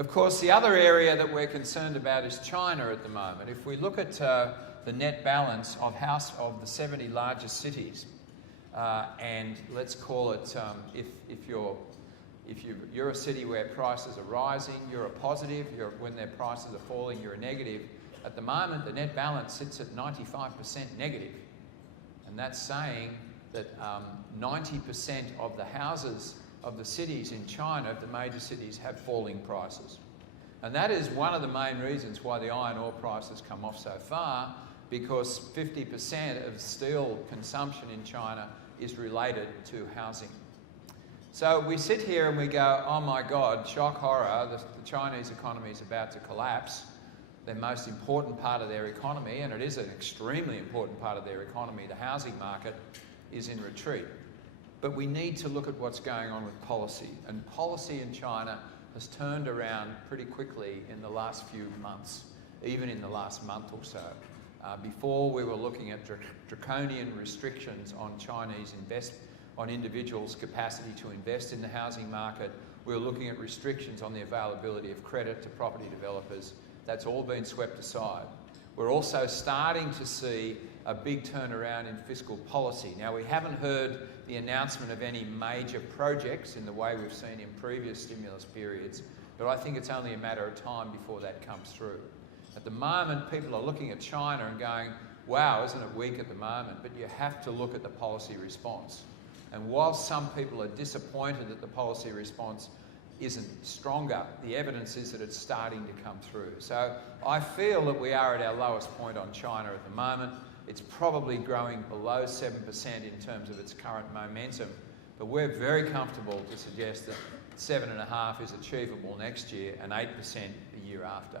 Of course, the other area that we're concerned about is China at the moment. If we look at the net balance of the 70 largest cities, and let's call it, if you're a city where prices are rising, you're a positive. When their prices are falling, you're a negative. At the moment, the net balance sits at 95% negative, and that's saying that 90% of the houses of the cities in China, the major cities, have falling prices. And that is one of the main reasons why the iron ore price has come off so far, because 50% of steel consumption in China is related to housing. So we sit here and we go, oh my God, shock horror, the Chinese economy is about to collapse. Their most important part of their economy, and it is an extremely important part of their economy, the housing market, is in retreat. But we need to look at what's going on with policy. And policy in China has turned around pretty quickly in the last few months, even in the last month or so. Before, we were looking at draconian restrictions on on individuals' capacity to invest in the housing market. We were looking at restrictions on the availability of credit to property developers. That's all been swept aside. We're also starting to see a big turnaround in fiscal policy. Now, we haven't heard the announcement of any major projects in the way we've seen in previous stimulus periods, but I think it's only a matter of time before that comes through. At the moment, people are looking at China and going, wow, isn't it weak at the moment? But you have to look at the policy response. And while some people are disappointed that the policy response isn't stronger, the evidence is that it's starting to come through. So I feel that we are at our lowest point on China at the moment. It's probably growing below 7% in terms of its current momentum, but we're very comfortable to suggest that 7.5% is achievable next year and 8% the year after.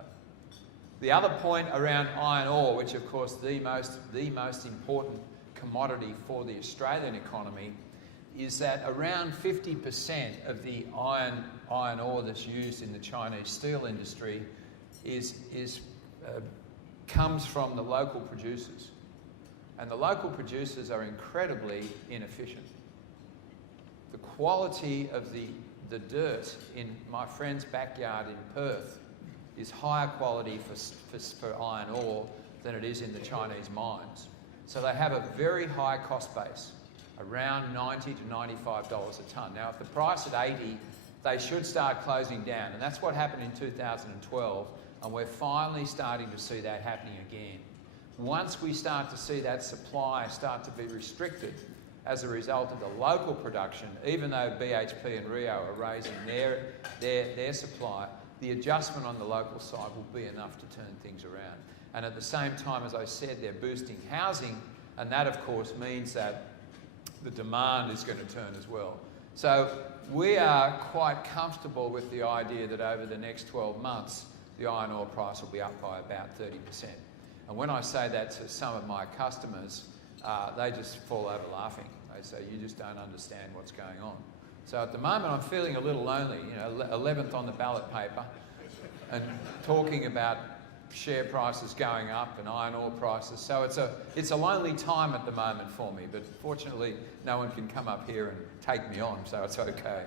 The other point around iron ore, which of course the most important commodity for the Australian economy, is that around 50% of the iron ore that's used in the Chinese steel industry comes from the local producers. And the local producers are incredibly inefficient. The quality of the dirt in my friend's backyard in Perth is higher quality for iron ore than it is in the Chinese mines. So they have a very high cost base, around $90 to $95 a tonne. Now, if the price at 80, they should start closing down, and that's what happened in 2012, and we're finally starting to see that happening again. Once we start to see that supply start to be restricted as a result of the local production, even though BHP and Rio are raising their supply, the adjustment on the local side will be enough to turn things around. And at the same time, as I said, they're boosting housing, and that of course means that the demand is going to turn as well. So we are quite comfortable with the idea that over the next 12 months, the iron ore price will be up by about 30%. And when I say that to some of my customers, they just fall over laughing. They say, you just don't understand what's going on. So at the moment, I'm feeling a little lonely, 11th on the ballot paper, and talking about share prices going up and iron ore prices. So it's a lonely time at the moment for me, but fortunately, no one can come up here and take me on, so it's okay.